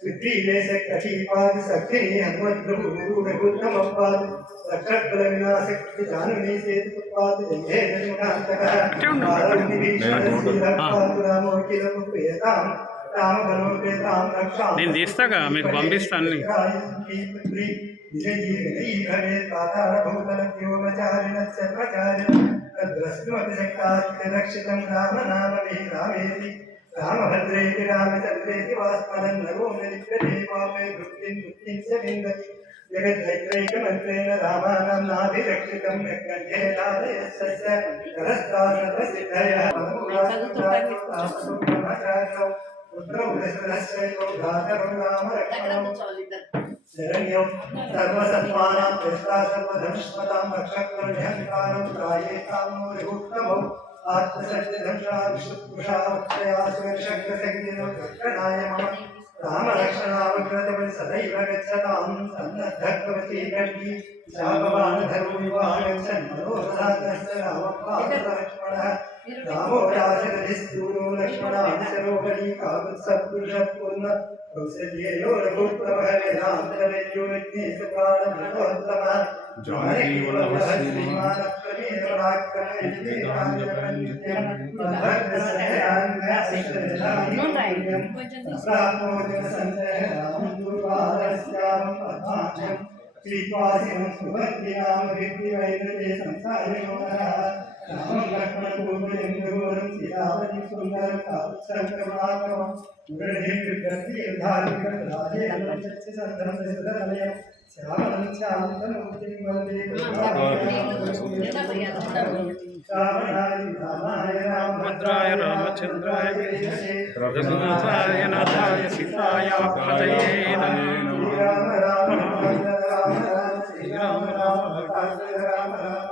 सिद्धिलेशकटीपाद सखी हनुमद्रुरूढगुत्तमपाद रक्षकबलविनाशक्तिजानुनी सेतुपाद जये जन्मनाथकः आरम्भिभीषणशीलपाद रामोकिलमुपेतां रामबलोपेतां रक्षां నేను తీస్తాగా మీకు పంపిస్తాను रक्षितं रामनामभिः रामेति रामभद्रेति रामचन्द्रेति वास्मरन् नरो नित्यते पापे वृत्तिं च विन्दति जगद्धैत्रैकमन्त्रेण रामानां नाभिरक्षितं यज्ञेनादयस्य करस्तारसिद्धयः पुत्रौ दशरथश्चैको भ्रातरं रामरक्षणं शरण्यं सर्वसत्त्वानां त्रिष्टा सर्वधनुष्मतां रक्षकर्ण्यहङ्कारं त्रायेतां नो रघुत्तमौ आत्मशक्तिधनुषाक्षयाशक्तिनाय मम रामरक्षणावग्रतमं सदैव गच्छतां सन्नद्धकवची कण्ठी शापवानधर्मविवाहगच्छन् मनोरथाग्रश्च रामपादलक्ष्मणः रामो राजगधिस्तूरो लक्ष्मणांशरोगरी काकुत्सत्पुरुषपूर्ण कौसल्येयो रघुत्तमः वेदान्तवेद्यो विघ्नेशकालमनोत्तमः जानकी वल्लभ श्रीमान श्रीपासिं सुभद्रिनाम कीर्तिवैद्यते संसारिणोनः रामं लक्ष्मणपूर्वजं गुरुवरं सीतावति सुन्दरं काकुत्सङ्करमाकरं गुरुधिं विभ्रतीर्धारिकं राजेन्द्रं चक्षुसन्धं दशरथमयं श्यामलं श्यामन्तनूतिं वन्दे भद्राय रामचन्द्राय रघुनाथाय नाथाय सीताय पतये नमः राम राम राम राम श्रीराम राम राम श्रीराम राम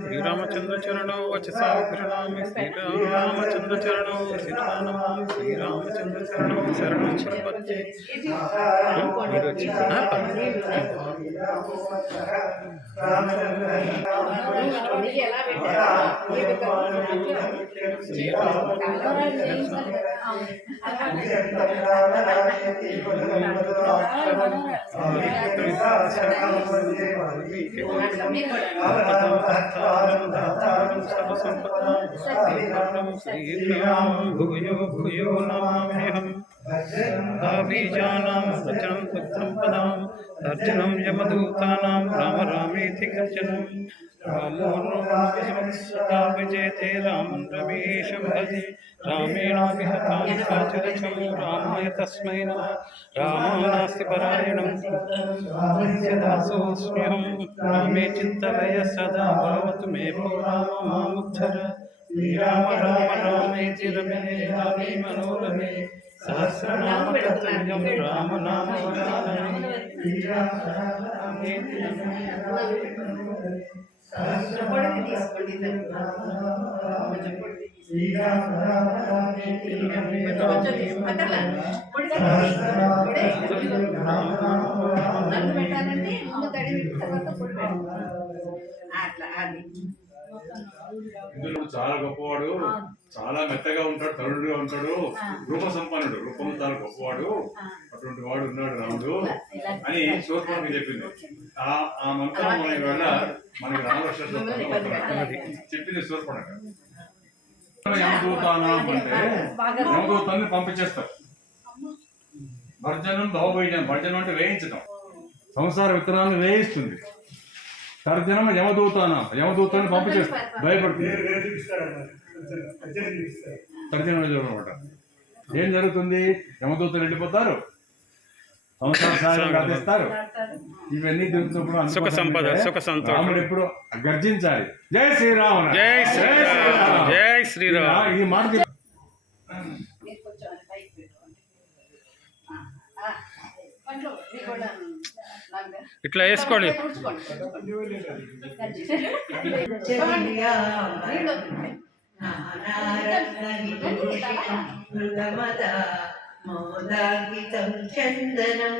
श्रीरामचंद्र चरणौ वचसा गृह्णामि श्रीरामचंद्र चरणौ सीतानमामि श्रीरामचंद्र चरणौ शरणं प्रपद्ये भूयो भूयो नमाम्यहम् बीजानां वचनं सम्पदां अर्जुनं यमदूतानां राम रामेति गर्जनं रामो सदा विजयते रामं रमेशं भजे रामेणाभिहतां साचरचं रामाय तस्मै नमः रामो नास्ति परायणं दासोऽस्म्यहं रामे चित्तलय सदा भवतु मे भो राम मामुद्धर श्रीराम राम रामेति रमे रामे मनोरमे सहस्रनाम तत्तुल्यं राम नाम वरानने श्रीराम राम रामेति रमे सहस्रनाम तत्तुल्यं श्रीराम राम रामेति रमे रामे ఇందులో చాలా గొప్పవాడు, చాలా మెత్తగా ఉంటాడు, తరుడుగా ఉంటాడు, రూప సంపన్నుడు, రూపం చాలా గొప్పవాడు, అటువంటి వాడు ఉన్నాడు రాముడు అని శూర్పణఖ చెప్పింది. ఆ మంత్రం వల్ల మనకి రామలక్ష్మణ చెప్పింది శూర్పణఖ. యమదూతానం అంటే యమదూతాన్ని పంపించేస్తారు. భర్జనం దౌర్భయం, భర్జనం అంటే వేయించడం, సంసార విత్తనాన్ని వేయిస్తుంది. తర్జనం యమదూతానం, యమదూతాన్ని పంపించేస్తారు, భయపడుతుంది. తర్జనం అనమాట. ఏం జరుగుతుంది? యమదూతలు వెళ్ళిపోతారు, సంసార సాయం ప్రార్థిస్తారు. ఇవన్నీ జరుగుతున్నప్పుడు రాముడు ఎప్పుడు గర్జించాలి, జై శ్రీరామ్, జై శ్రీరామ్, జై శ్రీరామ్. ఈ మాట ఇట్లా వేసుకోండి. మోదాగితం చందనం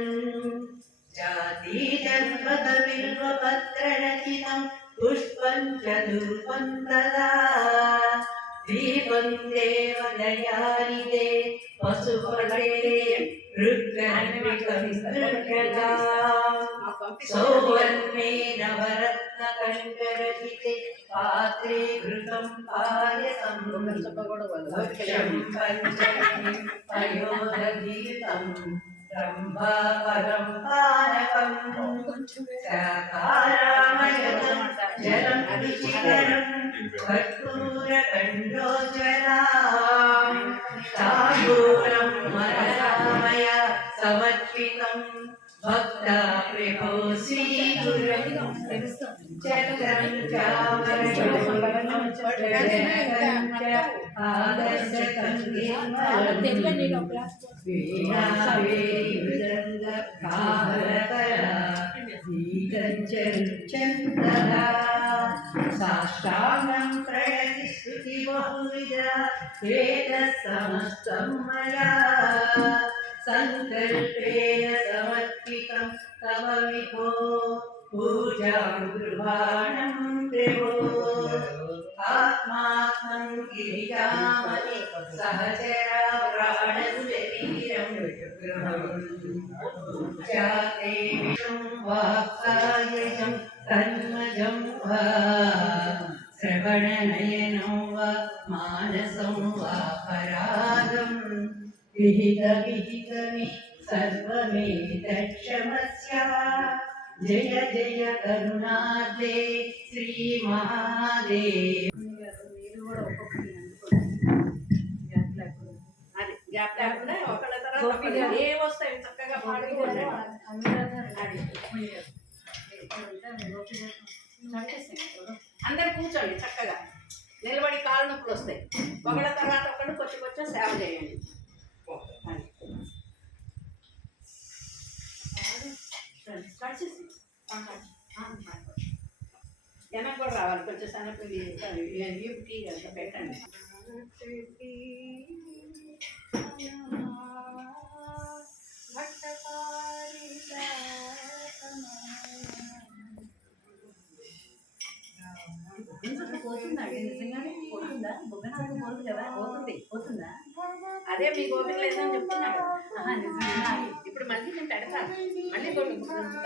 జాతి జన్మద బిల్వపత్రరచితం पुष्पं च धूपं तदा दीपं देवदयानिदे पशुपते रुद्रान्वितं दुर्गदा सौवर्णे नवरत्नकण्ठरहिते पात्रे घृतं पायसं भक्ष्यं पञ्चमी पयोदधीतं रम्भापरं पानकं साकारामयं जलं रुचिकरं कर्पूरकण्डोज्ज्वलां ताम्बूलं मरसामय समर्पितं भक्ता प्रभो श्रीगुरं चक्रं चामरं आदर्शकं वीणावेदङ्गकाहरकरा साष्टांगं प्रणति स्तुति बहुविधा वेदः समस्तं मया संकल्पेन समर्पितं तव विभो पूजां गृहाणं प्रभो आत्मात्मं गिरिजामणि सहचरा प्राणशरीरं गृहं पूजाते विष्णुं वाक्कायजं तन्मजं वा श्रवणनयनं वा मानसं वा परागम् विहितमिहि सर्वमेतत्क्षमस्व जय जय करुणाब्धे श्रीमहादेव గ్యాప్ లేకుండా ఒకళ్ళ తర్వాత ఏ వస్తాయి చక్కగా పాడుకోండి అందరు కూర్చోండి చక్కగా నిలబడి కాళ్ళు నొప్పులు వస్తాయి ఒకళ్ళ తర్వాత ఒకళ్ళు కొంచెం సేవ చేయండి వెనక కూడా రావాలి కొంచెం సన్నపిండి యూపీ అంత పెట్టండి పోతుందా నిజంగానే పోతుందా బొగ్గనాకు పోతుంది కదా పోతుందా అదే మీ గోపిక లేదని చెప్తున్నాడు ఇప్పుడు మళ్ళీ నేను పెడతాను మళ్ళీ కొన్ని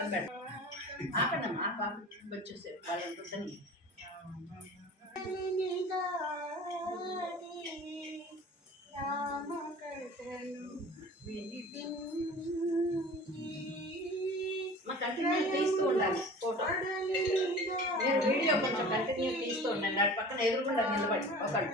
పెడతాను ఆపండమ్మా పాప వచ్చేసారు వాళ్ళు ఉంటుందని మా కంటిన్యూ తీస్తూ ఉండాలి ఫోటో నేను వీడియో కొంచెం కంటిన్యూ తీస్తూ ఉండండి అటు పక్కన ఎదురుకుండా నిలబడి ఒకళ్ళు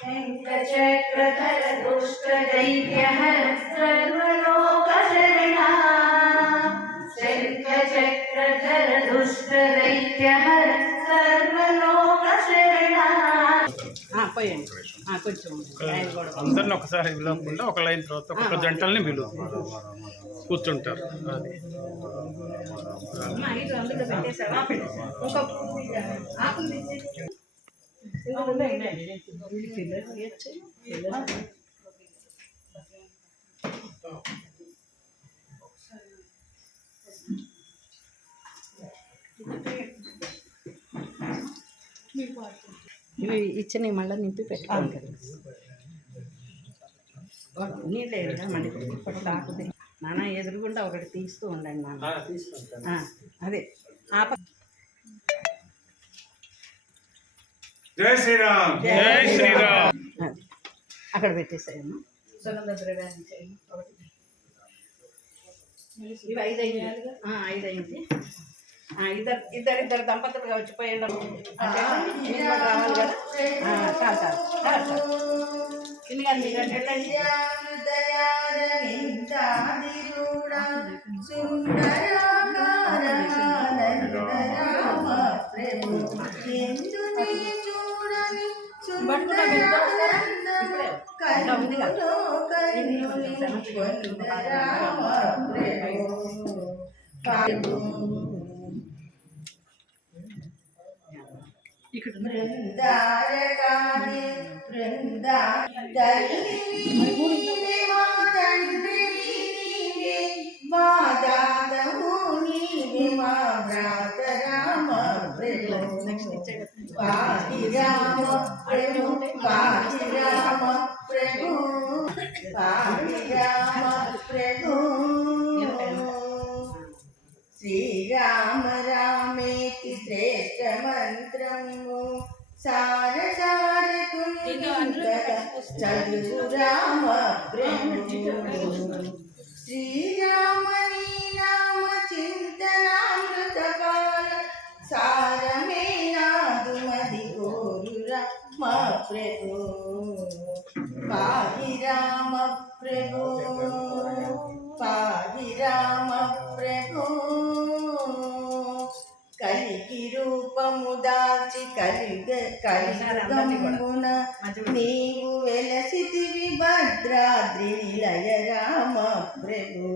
शंखचक्रधर दुष्ट दैत्यः सर्वलोकशरणा शंखचक्रधर दुष्ट दैत्यः सर्वलोकशरणा అందరిని ఒకసారి పిలవకుండా ఒక లైన్ తర్వాత ఒక జంటల్ని పిలువు కూర్చుంటారు అది ఇవి ఇచ్చినవి మళ్ళీ నింపి పెట్టుకోండి. నీళ్ళు వేయగా మళ్ళీ ఇప్పుడు కాకుది నాన్న ఎదురుగుండా ఒకటి తీస్తూ ఉండండి నాన్న. అదే జై శ్రీరామ్. జై శ్రీరామ్. అక్కడ పెట్టేసాయమ్మా. సుగంధ ద్రవ్యాన్ని చేయండి. ఇవి 5 అయింది. 5 అయింది. ఇద్దరు దంపతులుగా వచ్చిపోయిండు. రావాలి కదా. చాలు చాలు చిన్నగా మీరు వెళ్ళండి. శ్రీరామ రామేతి శ్రేష్ఠ మంత్రము సారసారకు చదువు రామ శ్రీరామని నామ చింతనామృతకాల సారమే నాదు మది కోరు రామ ప్రభు పాహి రామ ప్రభు పాహి రామ ప్రభు కలికి రూపము దాల్చి కలిగమున నీవు వెలసితివి భద్రాద్రి నిలయ రామ ప్రభు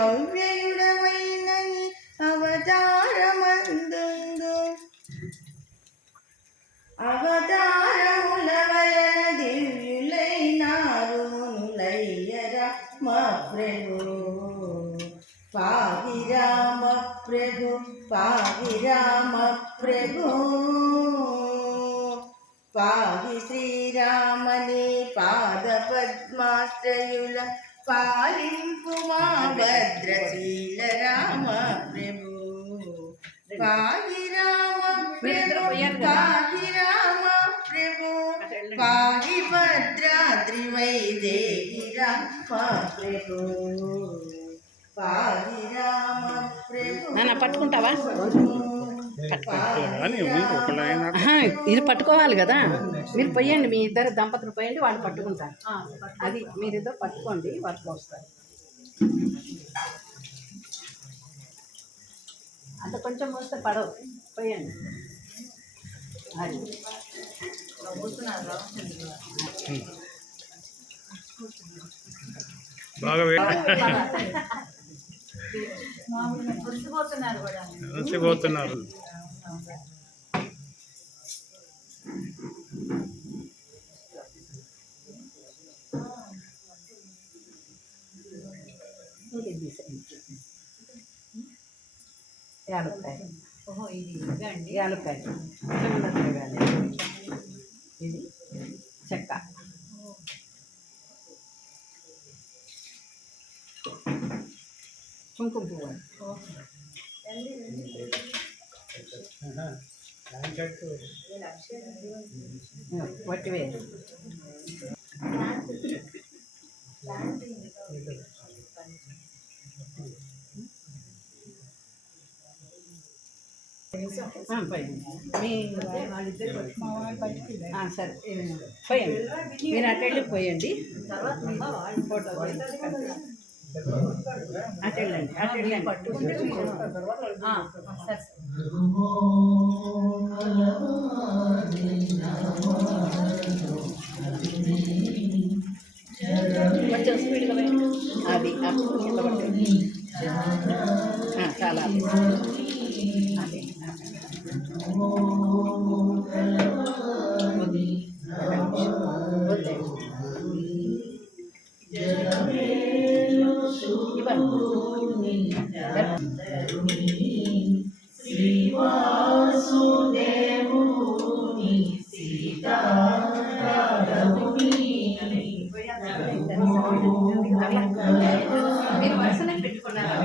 అవ్యయుడమైనని అవతారమందుందు అవతారముల వలన దివ్యులైనారు మునులయ్య రామ ప్రభు పాహి రామ ప్రభు పాహి రామ ప్రభు పాహి శ్రీరామని పాద పద్మాశ్రయుల పాలింపు మా భద్రశీల రామ ప్రభు పాహి రామ ప్రభు పాహి రామ ప్రభు పాహి భద్రాద్రి వైదేహి రామ ప్రభు పాహి రామ ప్రభు. నాన్న పట్టుకుంటావా? ఇది పట్టుకోవాలి కదా. మీరు పోయండి, మీ ఇద్దరు దంపతులు పోయండి, వాళ్ళు పట్టుకుంటారు. అది మీరిద్దరు పట్టుకోండి, వాళ్ళు పోస్తారు. అంత కొంచెం మోస్తే పడవు, పోయండి. అది బాగా వచ్చిపోతున్నారు. యాలక్కాయ, ఇది చెక్క, కుంకుమ పువ్వు, వట్టివే, సరే పోయండి, మీరు అటు వెళ్ళి పోయండి. ఫోటో అటు వెళ్ళండి, అటు వెళ్ళండి. కొంచెం స్పీడ్గా అది చాలా అదే శ్రీవాసుదేవుని మీరు వరుసనే పెట్టుకున్నారు.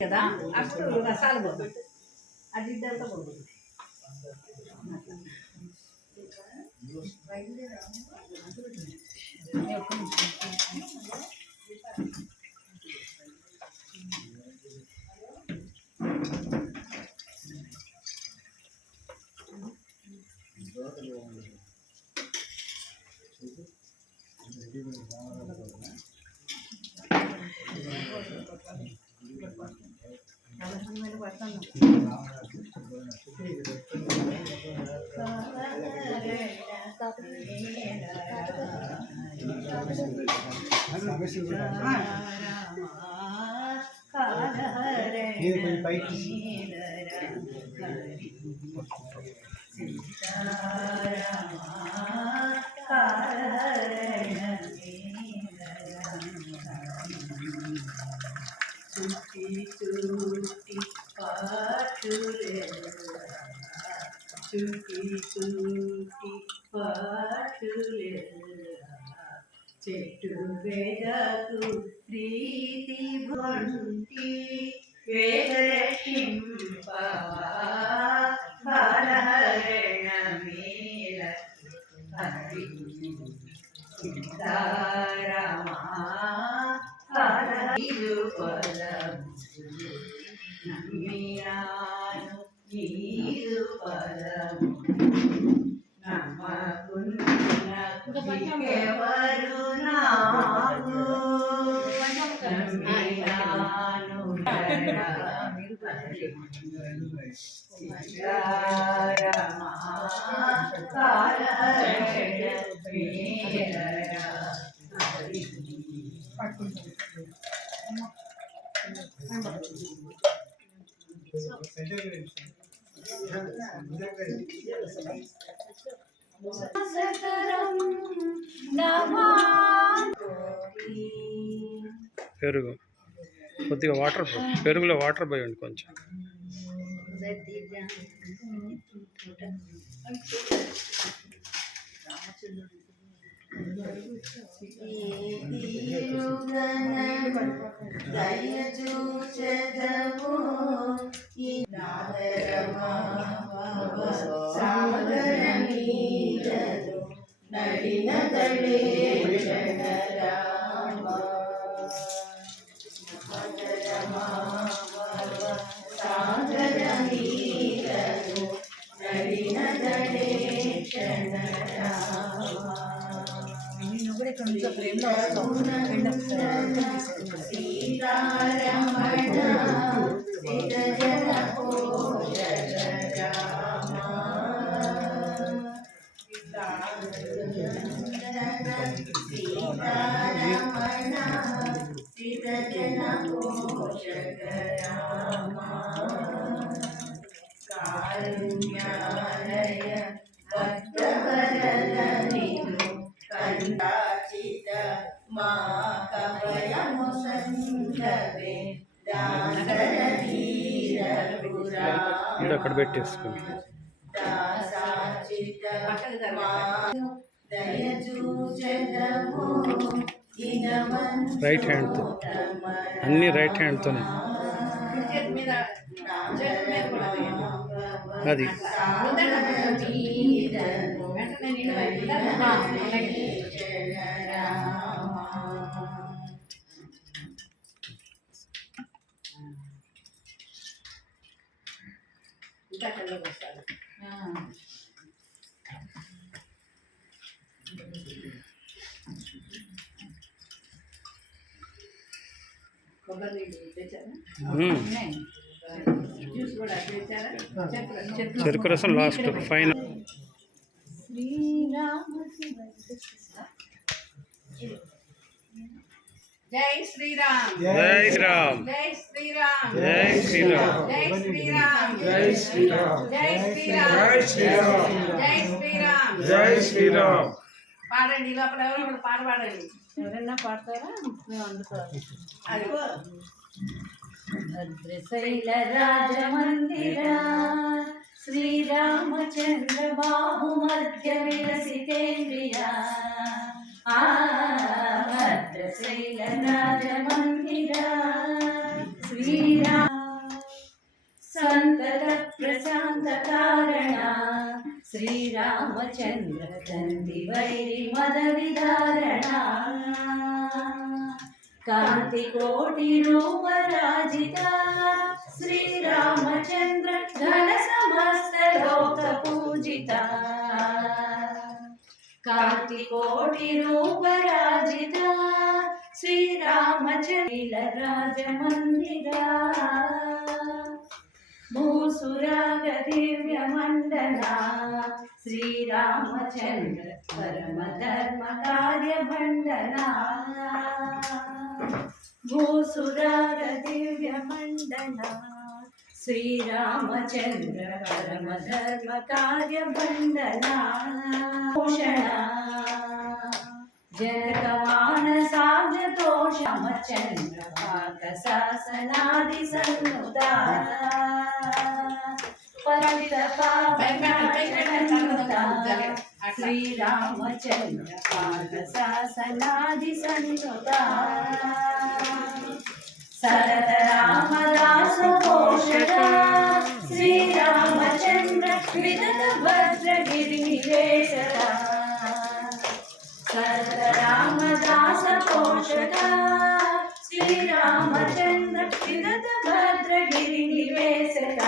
కదా అಷ್ಟು రసాలు పోతుంది అది ఇద్దరితో పోతుంది. చెట్టు వేదకు ప్రీతి భంటి వేదరక్షింపవా బాలహరణ మేల హరి సీతారామా హరిదు పదము నమ్మినాను నీదు పదము నమ్మకున్నెవరు నాకు నమ్మినాను సీతారామా పెరుగు కొద్దిగా వాటర్ పెరుగులో వాటర్ పోయండి కొంచెం. కారుణ్యాలయ భక్తవరద నిను కంట అక్కడ పెట్టేసుకుని పక్కకు జరగండి. రైట్ హ్యాండ్తో, అన్నీ రైట్ హ్యాండ్తోనే. కుడి చేతి మీద కూడా వేయండి. అది వెంటనే నీళ్ళు వేయండి. అలాగే. ఇంకా కళ్ళకి వస్తారు. కొబ్బరి నీళ్ళు తెచ్చారా? జ్యూస్ కూడా తెచ్చారా? చెరుకు రసం లాస్ట్ ఫైనల్. జై శ్రీరామ్. జై శ్రీరామ్. జై శ్రీరామ్. జై శ్రీరామ్. జై శ్రీరామ్. జై శ్రీరామ్. జై శ్రీరామ్. జై శ్రీరామ్. జై శ్రీరామ్. జై శ్రీరామ్. పాడండి, లోపల ఎవరో ఒకరు పాట పాడండి. ఎవరన్నా పాడతారా? మేము అందుకోవాలి. అదిగో భద్రశైల రాజమందిరా శ్రీరామచంద్ర బాహు మధ్య విలసితేంద్రియా భద్రశైల రాజమందిరా శ్రీరామ సంతత ప్రశాంత కారణ శ్రీరామచంద్ర తంది వైరి మద విధారణ కాంతి కోటి రూపరాజిత శ్రీరామచంద్ర ఘన సమస్త లోక పూజిత కాంతి కోటి రూపరాజిత శ్రీరామచంద్ర రాజమందిరా భూసురాగ దివ్య మండలా శ్రీరామచంద్ర పరమ ధర్మ కార్య మండలా భూసురాగ దివ్య మండలా శ్రీరామచంద్ర పరమ ధర్మ కార్య మండలా భూషణ జనకమాన సాగతోష రామచంద్ర పాక శాసనాది సన్నుదా పరిత శ్రీరామచంద్ర పాక శాసనాది సన్నుదా సరద రామదాస పోషక శ్రీరామచంద్ర విదత భద్రగిరి నివేశక సరద రామదాస పోషక శ్రీరామచంద్ర విదత భద్రగిరి నివేశక.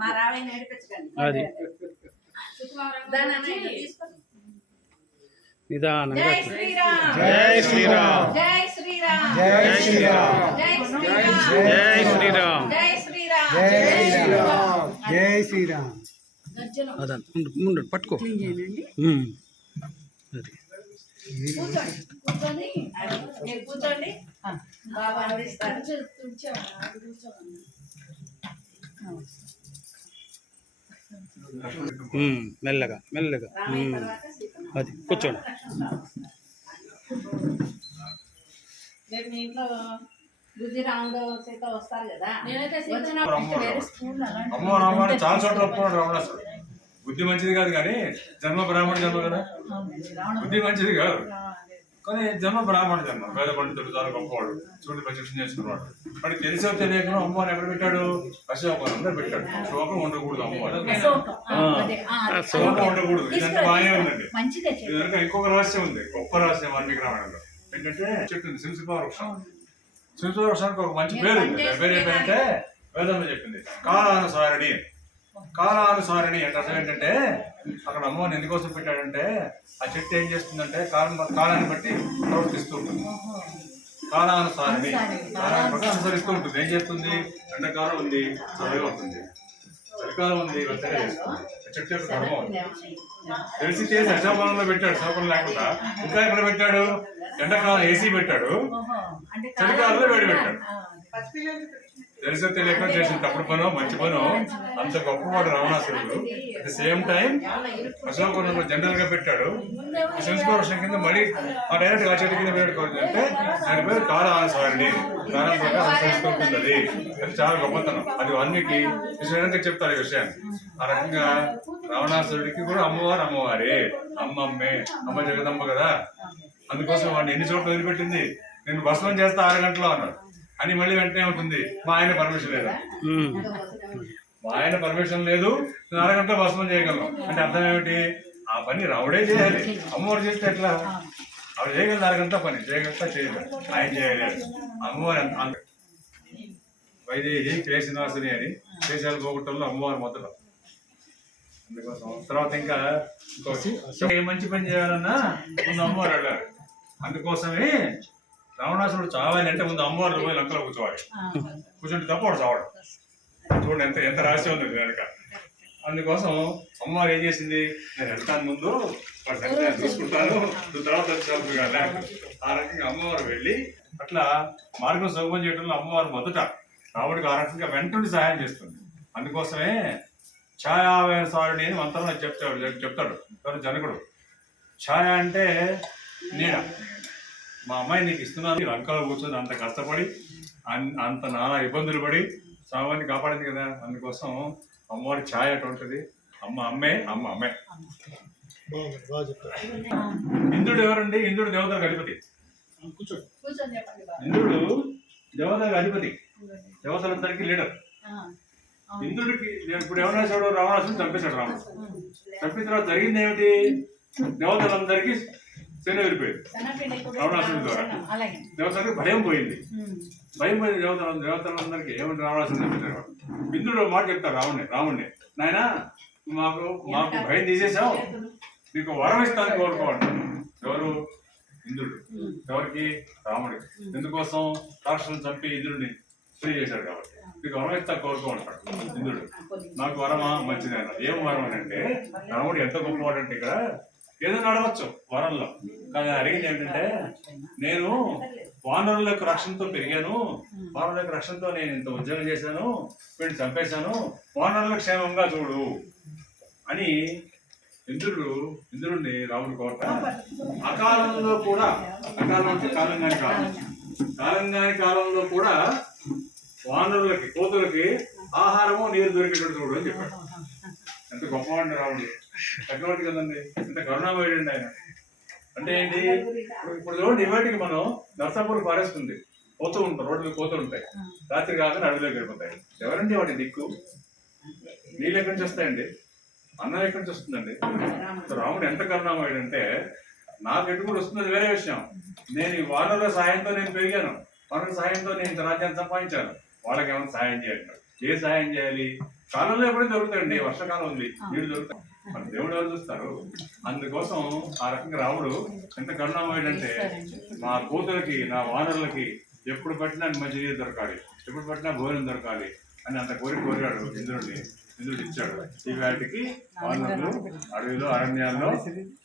మా రావయ్య నడిపించకండి. అది నిదానంగా. జై శ్రీరామ్. జై శ్రీరామ్. జై శ్రీరామ్. జై శ్రీరామ్. జై శ్రీరామ్. జై శ్రీరామ్. జై శ్రీరామ్. జై శ్రీరామ్. జై శ్రీరామ్. అదండి ముందు పట్టుకో. అది కూర్చోండి. మీరు కూర్చోండి. బాబా అందిస్తారు. మెల్లగా మెల్లగా. రామయ్య తర్వాత సీత. అది కూర్చోండి. రేపు మీ ఇంట్లో బుద్ధి రాముడు సీత వస్తారు కదా. అమ్మో రామాయణ చాలా చోట్ల ఒప్పుకున్నాడు రావణ. అసలు బుద్ధి మంచిది కాదు కానీ జన్మ బ్రాహ్మణ జన్మ కదా. బుద్ధి మంచిది కాదు కానీ జన్మ బ్రాహ్మణ జన్మ. వేద పండితుడు చాలా గొప్పవాడు, చూడండి ప్రత్యక్షం చేసుకున్నాడు. మరి తెలిసో తెలియకుండా అమ్మవారిని ఎక్కడ పెట్టాడు? అశోకంలో పెట్టాడు. శోకం ఉండకూడదు అమ్మవారు, శోకం ఉండకూడదు. ఇదంతా బాగానే ఉందండి. ఇదంతా ఇంకొక రహస్యం ఉంది, గొప్ప రహస్యం వాల్మీకి రామాయణంలో. ఏంటంటే చెట్టు ఉంది సింహ వృక్షం. సింహ వృక్షానికి ఒక మంచి పేరు ఉంది. పేరు ఏంటంటే వేదంలో చెప్పింది కాలానుసారిణి. కాలానుసారిణి అంటే అర్థం ఏంటంటే అక్కడ అమ్మవారిని ఎందుకోసం పెట్టాడంటే ఆ చెట్టు ఏం చేస్తుందంటే కాలాన్ని బట్టి ప్రవర్తిస్తూ ఉంటుంది. కాలానుసారిణి, కాలాన్ని బట్టి అనుసరిస్తూ ఉంటుంది. ఏం చేస్తుంది? ఎండాకాలం ఉంది చల్లగా ఉంటుంది, చలికాలం ఉంది వెచ్చగా చేస్తుంది. చెట్టు యొక్క ధర్మం ఉంది. తెలిసి చేసి అశోకంలో పెట్టాడు, శోకం లేకుండా. ఇంకా ఎక్కడ పెట్టాడు? ఎండాకాలం ఏసీ పెట్టాడు, చలికాలంలో వేడి పెట్టాడు. తెలిసో తెలియక చేసిన తప్పుడు పనో మంచి పనో అంత గొప్పవాడు రావణాసురుడు. అట్ ద సేమ్ టైం అశోకవనంలో జనరల్ గా పెట్టాడు. సంస్కారం కింద మళ్ళీ ఆ డైరెక్ట్ ఆ చెట్టు కింద పెట్టుకోవచ్చు అంటే ఆయన పేరు కాళహస్వామి. కాలం ప్రకారం సంస్కృతి అది చాలా గొప్పతనం. అది వాల్మీకి విశ్వనాథకి చెప్తారు ఈ విషయాన్ని. ఆ రకంగా రావణాసురుడికి కూడా అమ్మవారే, అమ్మ జగదమ్మ కదా. అందుకోసం వాడిని ఎన్ని చోట్ల వదిలిపెట్టింది, నేను భస్మం చేస్తా 6 గంటల్లో అన్నాడు అని మళ్ళీ వెంటనే ఉంటుంది మా ఆయన పర్మిషన్ లేదు, మా ఆయన పర్మిషన్ లేదు, నేను 6 గంటలో భస్మం చేయగలను అంటే అర్థం ఏమిటి? ఆ పని రావుడే చేయాలి, అమ్మవారు చేస్తే ఎట్లా? ఆవిడ చేయగలదు 6 గంటల పని, చేయగలుగుతా చేయలేదు, ఆయన చేయలేదు. అమ్మవారు అంత వైదేహి కేశనాశిని అని కేశాలు పోగొట్టంలో అమ్మవారు మొదలు. అందుకోసం తర్వాత ఇంకా ఏ మంచి పని చేయాలన్నా ముందు అమ్మవారు అడిగారు. అందుకోసమే రావణాసురుడు చావాలి అంటే ముందు అమ్మవారు పోయి లంకలో కూర్చోవాలి. కూర్చుంటే తప్ప వాడు చావడం. చూడండి ఎంత రహస్యం ఉంది కనుక. అందుకోసం అమ్మవారు ఏం చేసింది, నేను వెళ్తాను ముందు వాడు సంగతి చూసుకుంటాను, తర్వాత కదా. ఆ రకంగా అమ్మవారు వెళ్ళి అట్లా మార్గం సుగమం చేయడంలో అమ్మవారు మొదట రాముడికి ఆ రకంగా వెంటనే సహాయం చేస్తుంది. అందుకోసమే ఛాయావేసారుడి అని మంత్రంలో చెప్తాడు జనకుడు. ఛాయ అంటే నీడ. మా అమ్మాయి నీకు ఇస్తున్నాను, లంకలో కూర్చొని అంత కష్టపడి అంత నానా ఇబ్బందులు పడి స్వామిని కాపాడింది కదా. అందుకోసం అమ్మవారి ఛాయ అటువంటిది. అమ్మే. ఇంద్రుడు ఎవరండి? ఇంద్రుడు దేవతలకు అధిపతి. ఇంద్రుడు దేవతలకు అధిపతి, దేవతలందరికీ లీడర్. ఇంద్రుడికి ఇప్పుడు ఎవరైనా రావణాసురుడు చంపేశాడు. రాముడు చంపిన తర్వాత జరిగింది ఏమిటి? దేవతలందరికీ శని వెళ్ళిపోయింది రావణాసురుడి ద్వారా. దేవతలకు భయం పోయింది. దేవతలందరికీ ఏమిటి రావణాసురుడు చంపేశాడు. ఇంద్రుడు మాట చెప్తారు రాముడిని, నాయన మాకు భయం తీసేసావు, నీకు వరం ఇస్తాను కోరుకోవాలి. ఎవరు? ఇంద్రుడు. ఎవరికి? రాముడికి. ఎందుకోసం? రాక్షసులను చంపి ఇంద్రుడిని ఫ్రీ చేశాడు కాబట్టి. నీకు వరం ఇస్తా కోరుకోమంటాడు ఇంద్రుడు. నాకు వరమా? మంచిదే. ఏం వరం అని అంటే రాముడు ఎంత గొప్పవాడు అంటే ఇక్కడ ఏదైనా అడగచ్చు వరంలో. కానీ అడిగింది ఏంటంటే, నేను వానరుల యొక్క రక్షణతో పెరిగాను, వానరుల యొక్క రక్షణతో నేను ఇంత ఉద్యోగం చేశాను, వీడిని చంపేశాను, వానరుల క్షేమంగా చూడు అని ఇంద్రుడిని రాముడు కోరట. అకాలంలో కూడా, అకాలం అంటే కాలంగాని కాలంలో కూడా వానరులకి, కోతులకి ఆహారము నీరు దొరికేటట్టు చూడు అని చెప్పాడు. ఎంత గొప్పవాడు రాముడు, చక్రవర్తి కదండి, ఎంత కరుణామయుడు ఆయన. అంటే ఏంటి? ఇప్పుడు చూడండి, ఇవాటికి మనం నర్సాపూర్ ఫారెస్ట్ ఉంది, పోతూ ఉంటాం, రోడ్డు మీద పోతూ ఉంటాయి, రాత్రి కాకుండా అడవిలోకి వెళ్ళిపోతాయి. ఎవరండి వాటి దిక్కు? నీళ్ళు ఎక్కడి నుంచి వస్తాయండి, అన్నం ఎక్కడి నుంచి వస్తుందండి? రాముడు ఎంత కరుణామయుడు అంటే, నాకు ఎటు కూడా వస్తుంది వేరే విషయం. నేను ఈ వానరుల సాయంతో నేను పెరిగాను, వానరుల సాయంతో నేను రాజ్యాన్ని సంపాదించాను, వాళ్ళకి ఏమైనా సాయం చేయాలి. ఏ సాయం చేయాలి? కాలంలో ఎప్పుడైనా దొరుకుతాయండి, వర్షాకాలం ఉంది, నీళ్ళు దొరుకుతాయి, మన దేవుడు ఎవరు చూస్తారు. అందుకోసం ఆ రకంగా రాముడు ఎంత కరుణామయుడు అంటే, మా కూతురికి, నా వానరులకి ఎప్పుడు పట్టినా మంచి నీరు దొరకాలి, ఎప్పుడు పట్టినా భోజనం దొరకాలి అని అంత కోరికాడు ఇంద్రుడిని. ఇంద్రుడు ఇచ్చాడు. ఈ వాటికి వానరులు అడవిలో, అరణ్యాల్లో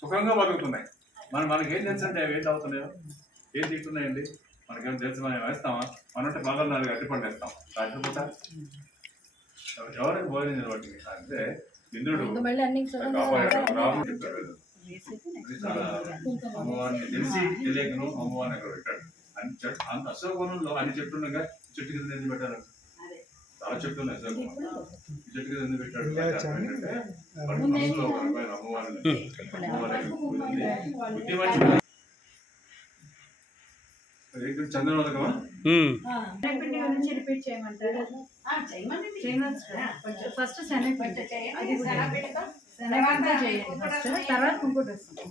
సుఖంగా బతుకుతున్నాయి. మనకేం తెలుసు అంటే అవి ఏంటి అవుతున్నాయో, ఏం తింటున్నాయండి మనకేం తెలుసు? మనం వేస్తామా? మనంటే బాగా 4 అరటిపండు వేస్తాం రాత్రిపూట. ఎవరికి భోజనం వాటికి అంటే ఇంద్రుడు రాముడు చెప్పాడు. చాలా అమ్మవారిని తెలిసి తెలియకను అమ్మవారిని అక్కడ పెట్టాడు. అంత అశోకవనంలో అన్ని చెట్లు ఉండగా చెట్టు కింద ఎందుకు పెట్టారు? చాలా చెట్లు ఉన్నాయి అశోకవనం. ఈ చెట్టు కింద ఎందుకు పెట్టాడు అంటే అమ్మవారిని చంద్రనోదకమా? ఫస్ట్ శనగపిండి తర్వాత ఇంకోటి వస్తుంది.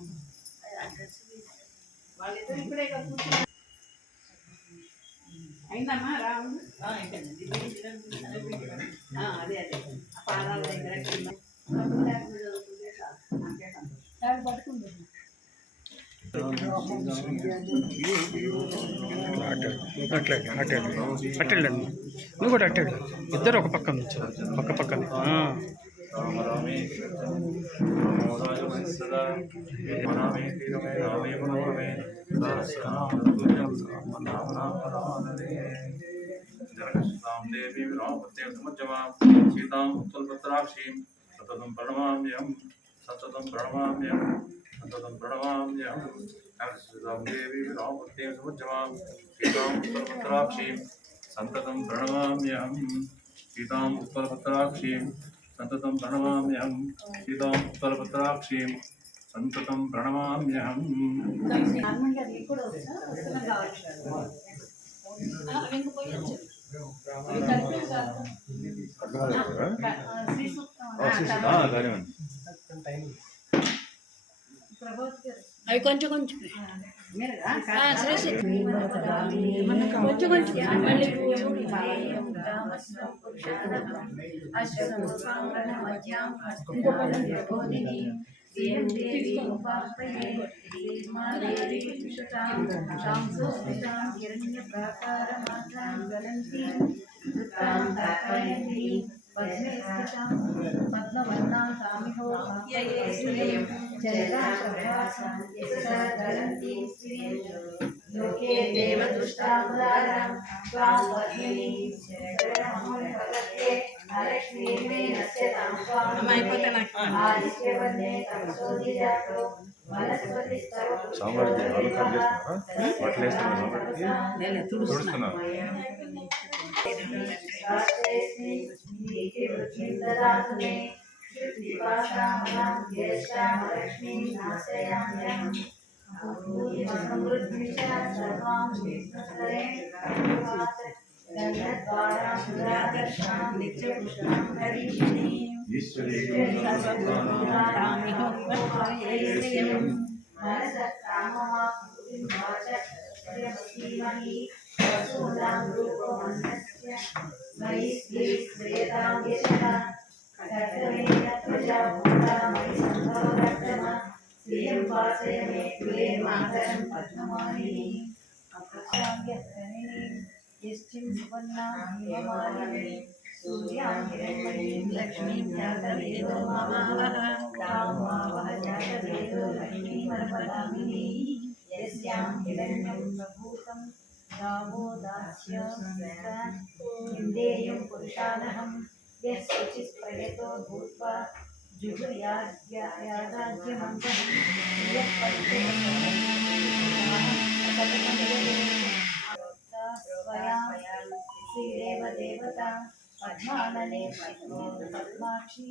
అయిందమ్మా రాము? అదే పాదాల దగ్గర అట్టండి, నువ్వు కూడా అట్టాడు. ఇద్దరు ఒక పక్క నుంచి పక్కనే. जनकसुतां देवीं रामपत्नीं समज्जमां सीतां उत्तलपत्राक्षीं सततं प्रणमाम्यहं सततं प्रणमाम्यहं सततं प्रणमाम्यहं जनकसुतां देवीं रामपत्नीं समज्जमां सीतां उत्तलपत्राक्षीं सततं प्रणमाम्यहं सीतां उत्तलपत्राक्षीं सततं प्रणमाम्यहं सीतां उत्तलपत्राक्षीं संततं प्रणमाम्यहं నార్మల్గా అది కూడా వస్తున్నాం కావచ్చు ఇంక పోయొచ్చు శ్రీ సూక్తం అవి కొంచెం కొంచెం కొంచెం కొంచెం సాంబార్ బట్టలు వేస్తున్నారు తుడుస్తున్నారు पुरुषानहं यस्प्रयतो भूत्वा श्रीदेव देवता पद्मानने पद्माक्षी पद्माक्षी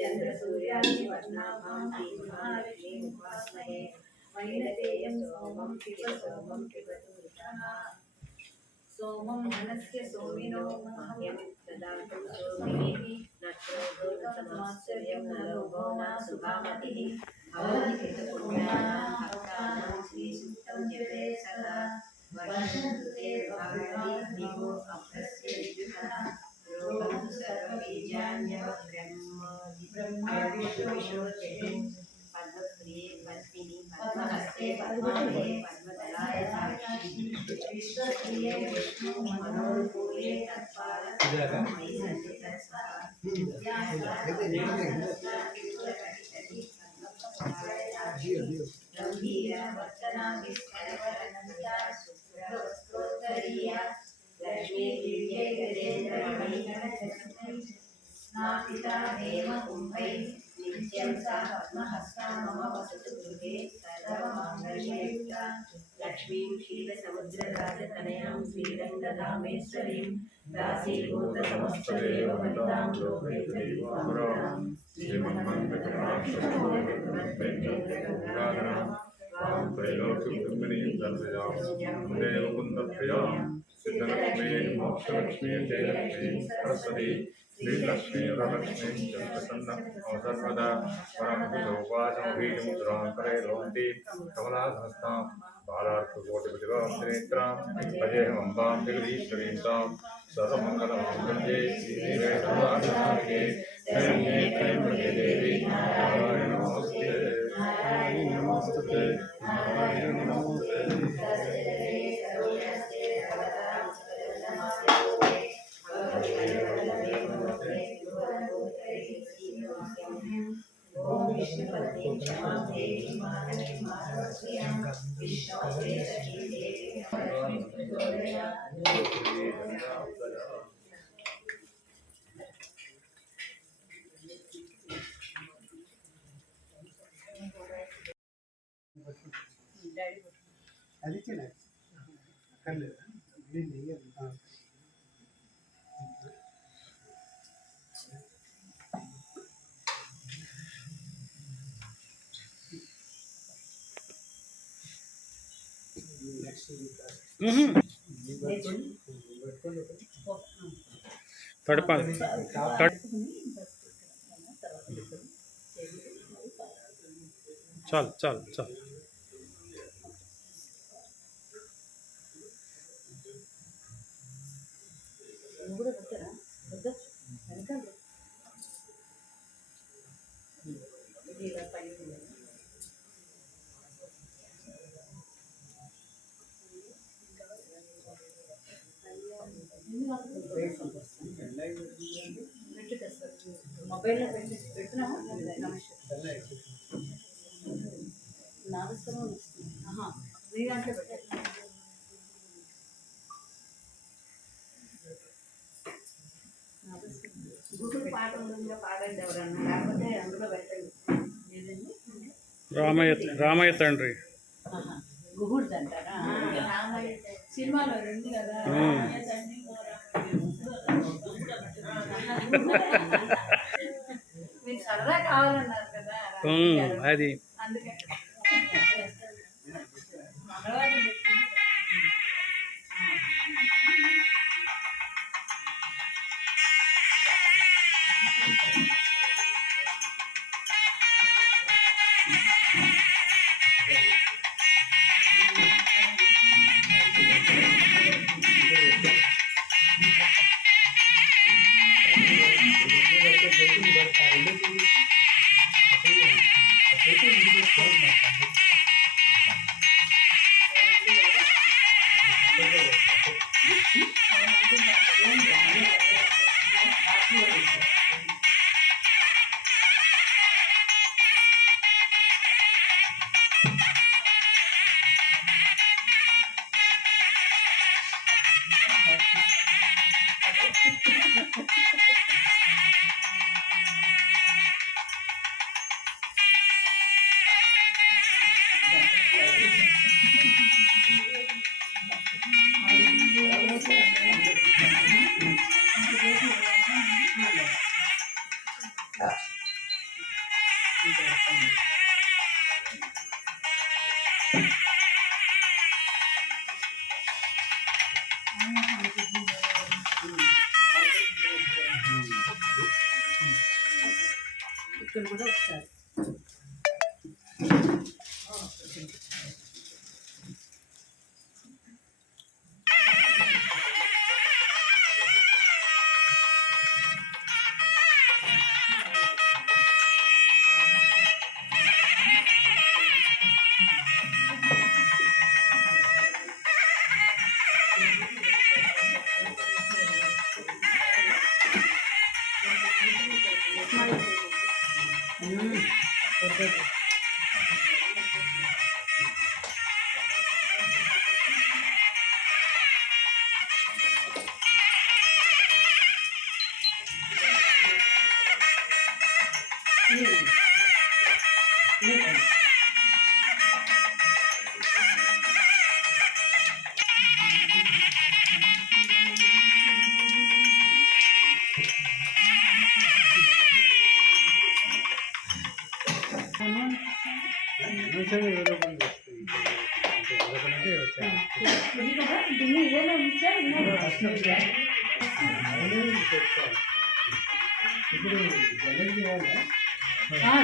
चंद्र सूर्यादि वर्णाभां महालक्ष्मीं उपासमहे वैनतेयं सोमं पिबतु सोमं मनस्य सोमिनो मह्यं ददातु सोमिः नक्षत्रोत्तमाश्चर्यं नरोगो न सुभामतिः अवधितपुण्यानां भक्तानां श्रीसूक्तं जपे सदा वर्षन्तु ते भगवान् अभ्रस्य विद्युतः रोगं सर्वबीजान्यः ब्रह्माविष्णुविशोचिते पद्मप्रिये पद्मिनि पद्महस्ते पद्मालये पद्मदलाय साक्षी विश्वप्रिये विष्णु मनोरूपे तत्पालः मयि सन्निधत्स्व गम्भीरवचनाभिस्मरवरनन्दा शुभ्रवस्त्रोत्तरीया लक्ष्मी दिव्यै गजेन्द्रमणिगणचक्रै स्नापिता हेमकुम्भैः नित्यं सा पद्महस्ता मम वसतु गृहे सर्वमङ्गलयुक्ता लक्ष्मीं क्षीरसमुद्रराजतनयां श्रीरङ्गधामेश्वरीं दासीभूतसमस्तदेववनितां लोकैकदैवां श्रीमन्मङ्गलकटाक्षं त्रैलोक्यकुम्भनीं दर्शयां देवकुन्दप्रियां सिद्धलक्ष्मीं मोक्षलक्ष्मीं जयलक्ष्मीं सरस्वती श्रीलक्ष्मी वरलक्ष्मी चन्द्रसन्ना सर्वदा परमसौभाजमभीमुद्रां करैर्वन्ति कमलासहस्तां बालार्थकोटिप्रतिभानेत्रां भजेऽहमम्बां जगदीश्वरीं तां सर्वमङ्गलमाङ्गल्ये शिवे सर्वार्थसाधिके शरण्ये त्र्यम्बके देवी नारायणी नमोस्तुते नारायणी नमोस्तुते नारायणी नमोस्तुते ఓం విష్ణుపతి క్షమాదేవి మానవి మానవప్రియం విష్ణుపతి సఖీదేవి అది చిన్న కర్లేదు తడపాలి చాలు చాలు చాలు మొబైల్లో పెడుతున్నామా నాగస్వరం వస్తుంది మీ దాంట్లో పెట్టారు గుడి పాట ఉంటుందో పాడండి ఎవరన్నా లేకపోతే అందులో పెట్టండి రామయ్య తండ్రి గుహుడు అంటారా సినిమాలో ఉంది కదా మీరు సరదా కావాలన్నారు కదా అది అందుకే ఇక్కడ కూడా ఒకసారి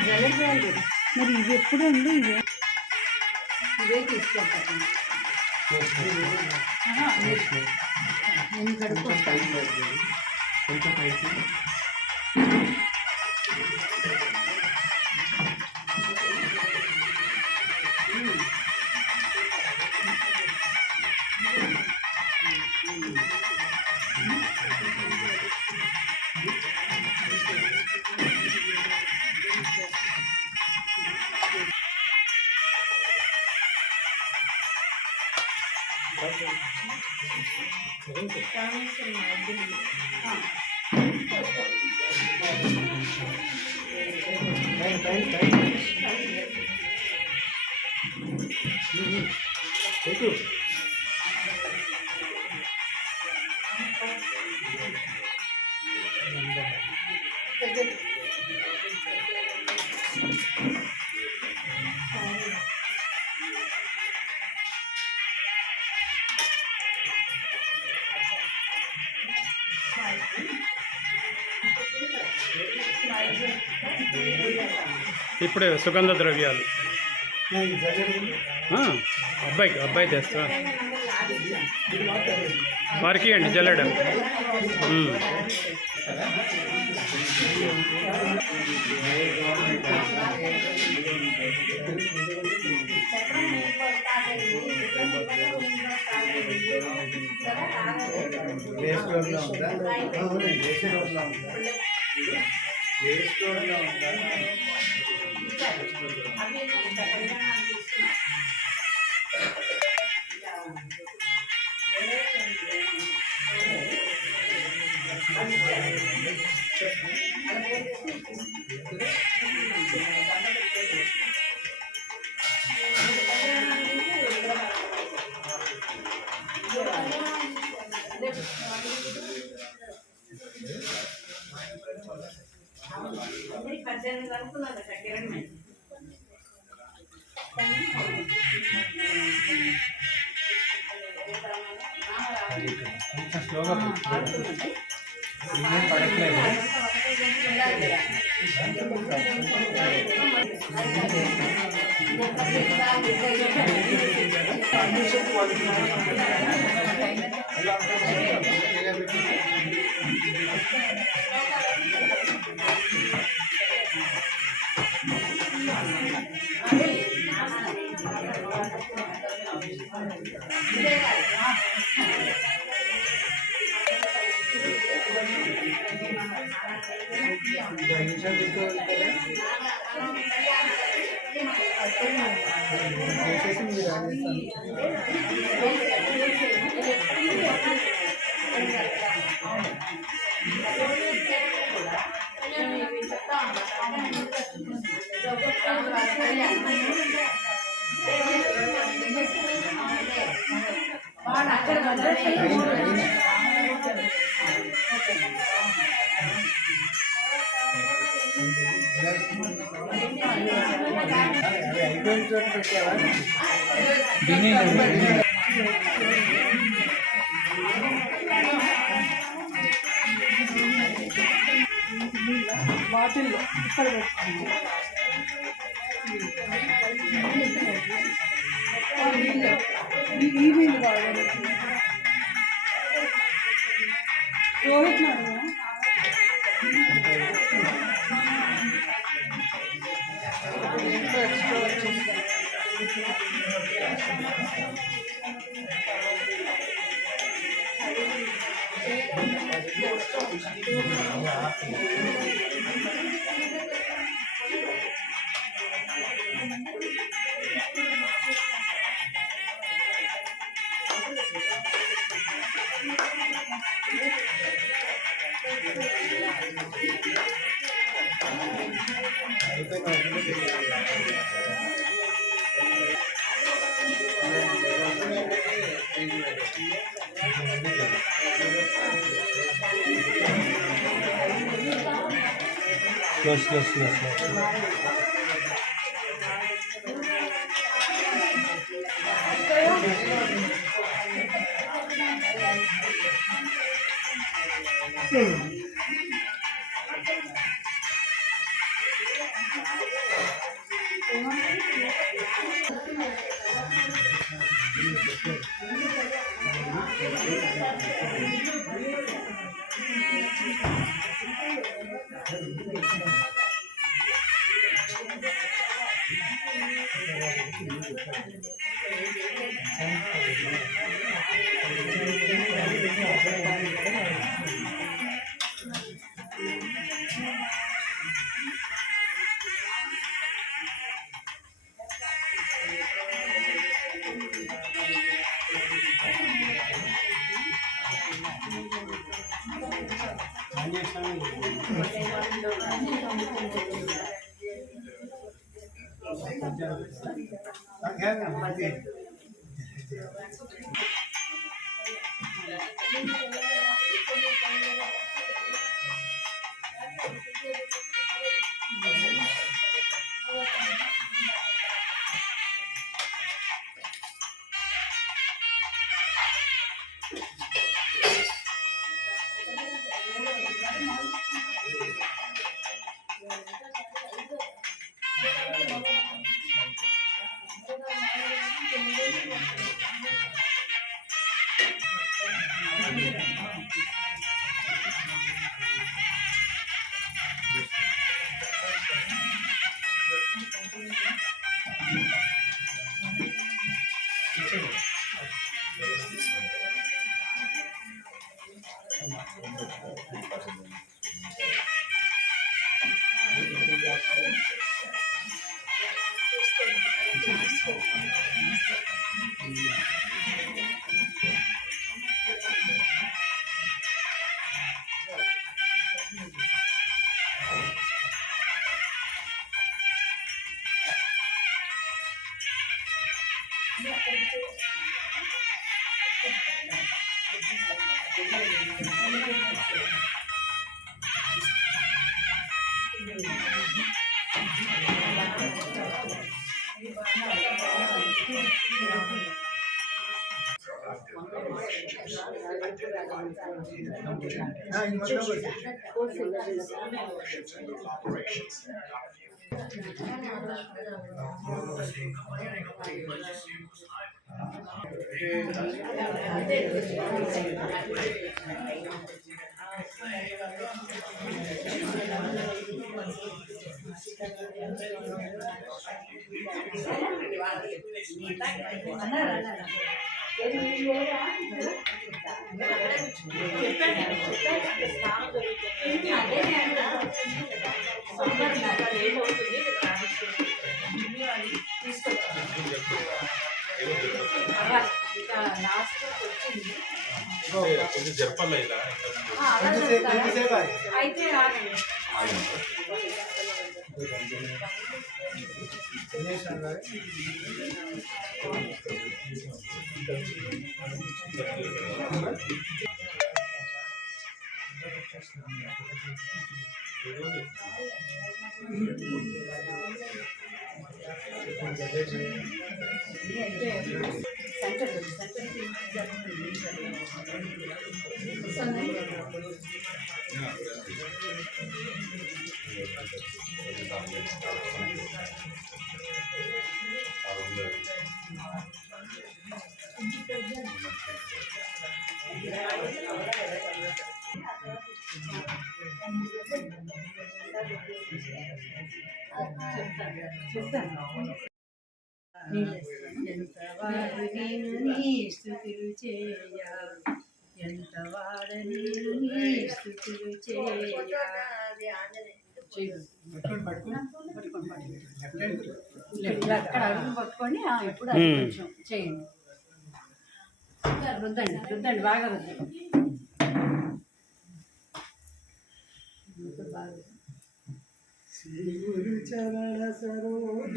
జలజాలు మరి ఇది ఎప్పుడండి ఇవే తీసుకెళ్తాను నేను కడుక్కొస్తాను ఇప్పుడే సుగంధ ద్రవ్యాలు అబ్బాయి తెస్తా వారికి అండి జల్లెడ వేసుకోవడంలో ఉందా? అవునండి, వేసుకోవడంలో ఉందా? వేసుకోవడంలో ఉందా? పడట్లేదు. అయిపోయిన చోట పెట్టావా? బాటిల్లో ఇక్కడ పెట్టుకుంది ఈ నీళ్ళు బాగా రోహిత్ నాడు ఎక్స్ట్రా వచ్చింది. Slow. చెప్పాలి ఇలా అయితే ఎంత వాడు నేను నీ స్తుతులు చేయ ఎంత వాడ నేను నీ స్తుతులు చేయ అక్కడ అడుగు పట్టుకొని ఇప్పుడు అది కొంచెం చేయండి రుద్దండి రుద్దండి బాగా రుద్దండి బాగా శ్రీ గురు చరణ సరోజ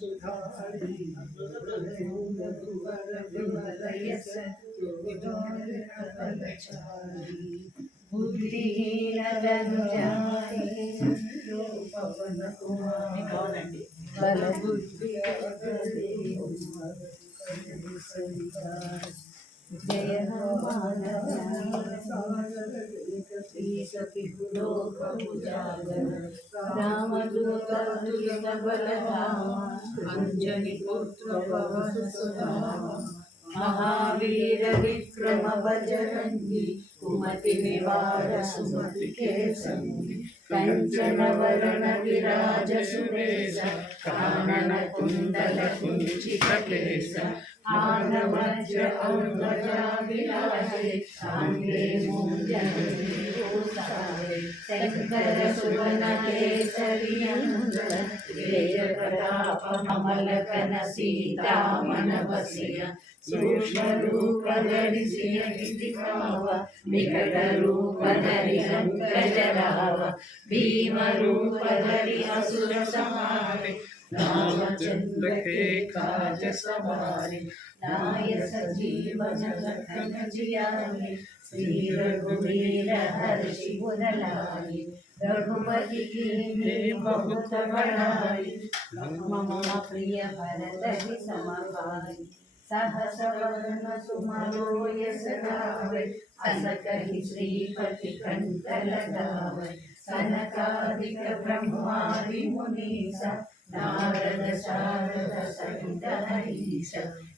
సుధారి బుద్ధిహీన పవన కుమారి బల బుద్ధి జయ రామదూత బలరామ అంజని పుత్ర పవన సుధామ महावीर विक्रम बजरंगी कुमति निवार सुमति के संगी कंचन वरण विराज सुरेश कानन कुंडल कुंचित केश आनवज्र अंगजाभिलाषे सांगे मूंजनभूषावे शंकर सुवन केसरी नंदन तेज प्रताप कमलकन सीतामन बसिया सूक्ष्म रूप धरि सिय दिखावा विकट रूप धरि लंक जरावा भीम रूप धरि असुर संहारे रामचंद्र के काज सवारे लाय सजीवन लखन जियाए श्री रघुवीर हर्षि उर लाए रघुपति कीन्ही बहुत बड़ाई मम प्रिय भरत सम भाई सहस वदन सुमरो यस गावै अस कहि श्रीपति कंठ लगावै सनकादिक ब्रह्मादि मुनीसा नारद शारद सहित अहीश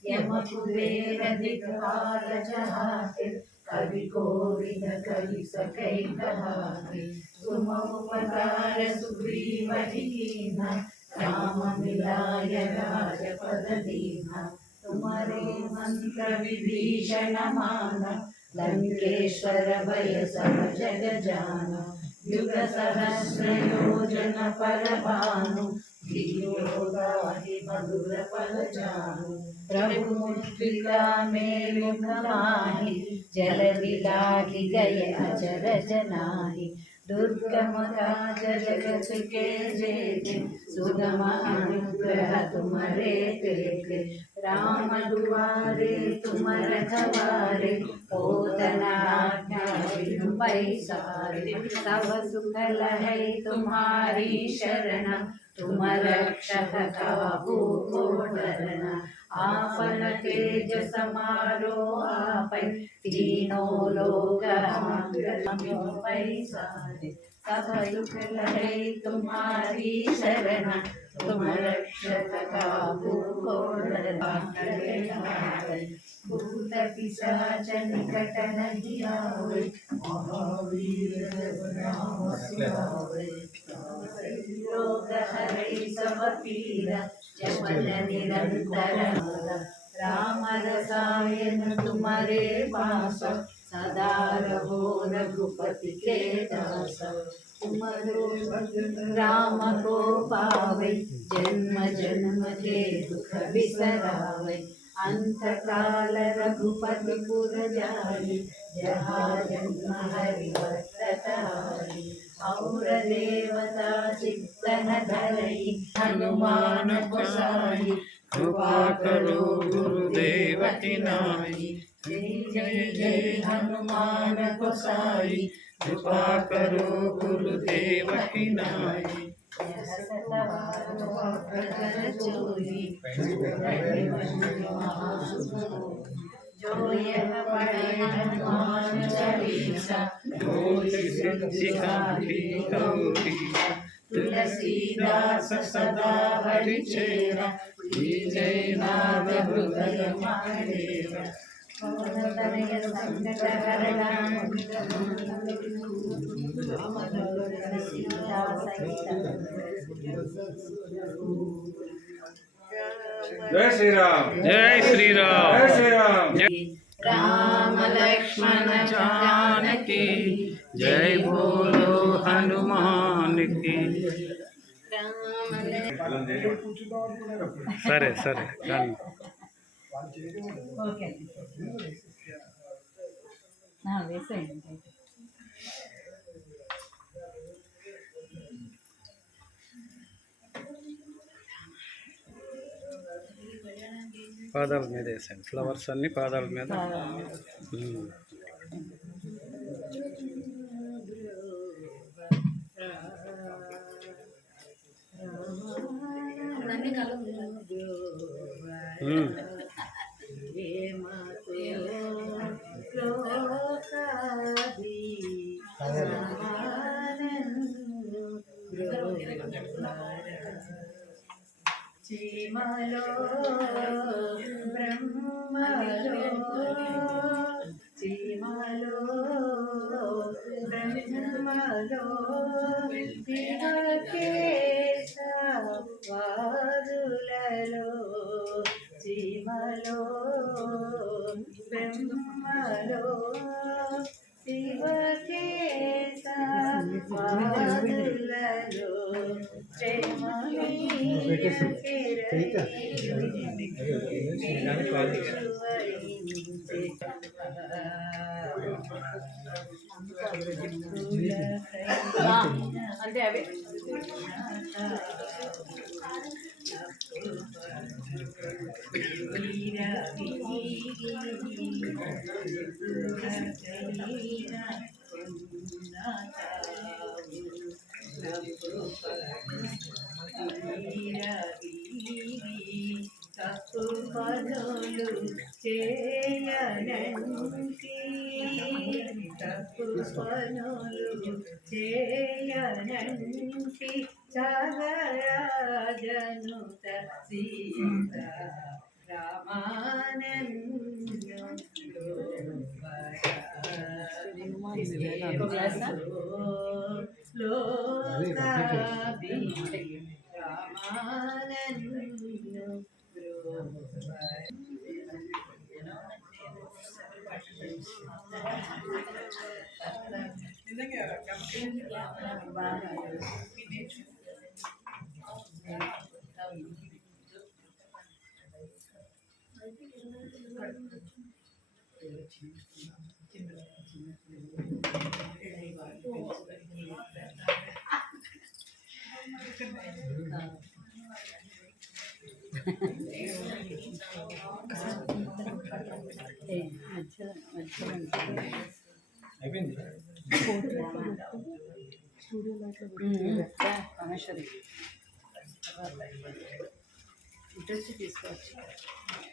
यम कुबेर दिक्पाल जहाते कवि कोविद कहि सकै कहाते तुम उपकार सुग्रीव कीन्हा राम मिलाय राजपद दीन्हा तुम्हारे मंत्र विभीषण माना लंकेश्वर भय सब जग जाना युग सहस्र योजन पर भानु हि मधुर पल जानु प्रभु मुद्रिका में मुख माहि जल बिलाहि गए अचर जनाहि दुर्गम काज जगत के जेते सुगम अनुग्रह तुम्हारे तेते राम दुआरे तुम रखवारे ओतना आज्ञा बिनु पैसारे सब सुख लहै तुम्हारी शरण तुम रक्षक काहू को डरना आपन तेज समारो आपै तीनों लोक बिनु पैसारे सब सुख लहै तुम्हारी शरण तुम रक्षक काहू को डरना भूत पिशाच निकट नहीं आवे महावीर नाम सिमरावे रोग हरै सब पीरा जपन निरंतर राम रसायन तुम्हारे पास सदा रहो रघुपति के दास तुमरो राम को पावे जन्म जन्म के दुख बिसरावे अंत काल रघुपति पुर जाई जहाँ जन्म हरि भक्त तारी और देवता चित्तन धरई हनुमान गोसाई कृपा करो गुरुदेव की नाई जय जय जय हनुमान गोसाई कृपा करो गुरुदेव की नाई जो यह पढ़े हनुमान चालीसा तुलसीदास सदा हरि चेरा जय नाम हृदय मारेरा जय श्री राम जय श्री राम जय श्री राम राम लक्ष्मण जानकी जय बोलो हनुमान की సరే సరే కానీ ఓకే వేసేయండి పాదాల మీద వేసాను ఫ్లవర్స్ అన్ని పాదాల మీద చీమలో బ్రహ్మలో చీమలో బ్రహ్మలో వాదులలో చీమలో అంటే అవి తప్పు పనులు చేయనంటి తప్పు పనులు చేయనంటి త్యాగరాజనుత సీత అయిపోయింది. కామేశ్వరి ఇటొచ్చి తీసుకోవచ్చు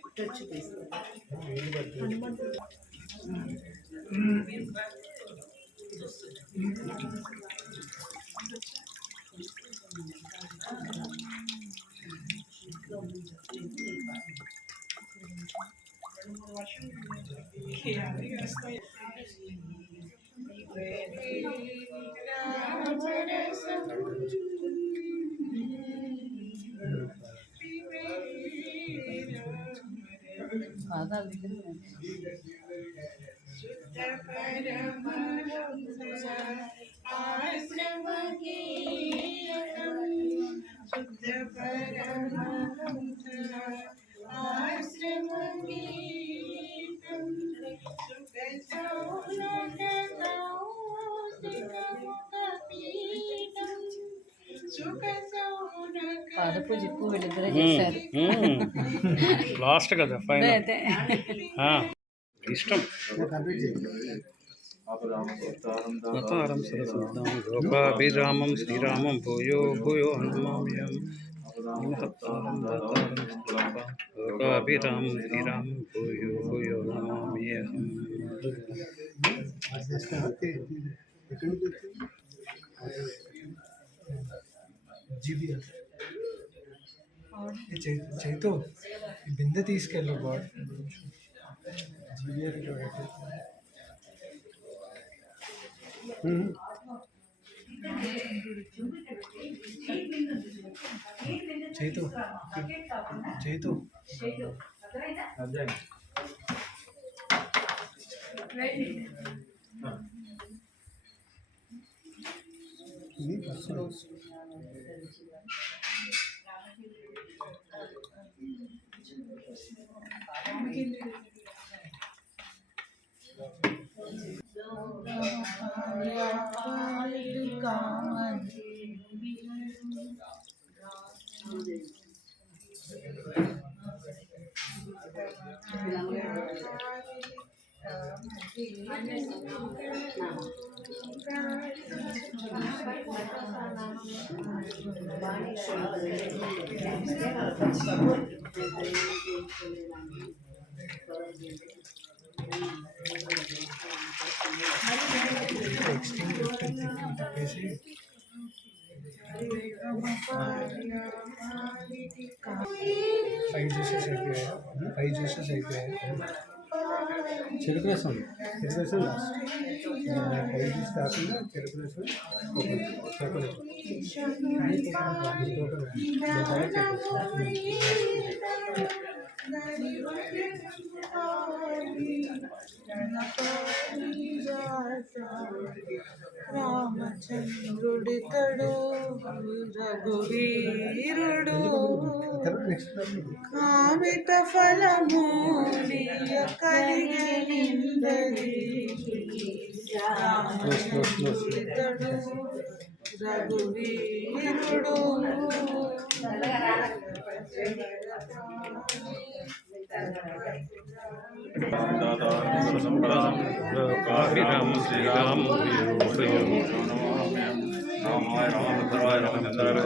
ఇటొచ్చి తీసుకోవచ్చు పాదపు జిప్పు వీళ్ళిద్దరే చేశారు. లాస్ట్ కదా ఫైనల్. ఇష్టం అవతారం సరసిద్ధం లోకాభిరామం శ్రీరామం భూయో భూయో హనుమామ్యం లోకాభిరామం శ్రీరామం భూయో భూయో నమామ్యహం. చైతు బిందె తీసుకెళ్ళు body Chaitu Chaitu five juices అయిపోయాయి చెరుకు రసం లాస్ట్ 5 జ్యూస్ కాకుండా చెరుకు రసం రామచంద్రుడితడు రఘువీరుడు కామిత ఫలము కలిగనిందరి రామచంద్రుడితడు రఘువీరుడు శ్రీరామ శ్రీరామ రామాయ రామభద్రాయ రామచంద్రాయ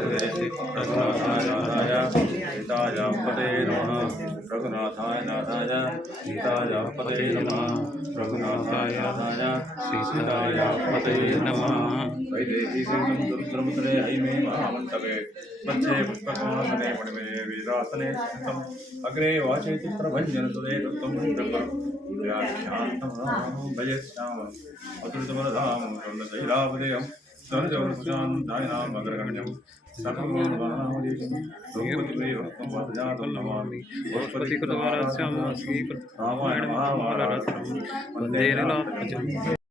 సీతాయ పదే నమః రఘునాథాయ నాథాయ సీతాయ పదే నమః రఘునాథాయ నాథాయ సీతాయ పదే నమః వైదేహీ శ్రీతం దుర్ద్రముతరే హైమే మహామంతవే మధ్యే పుష్పకాసనే మణిమే వీరాసనే స్థితం అగ్రే వాచే చిత్రభంజన సుదే దత్తం వ్యాఖ్యాంతం రామం భజశ్యామం అతులితమరధామం చైలాపదేయం సర్వజానామగ్రగణ్యం రామాయణ మహాభారతం వందే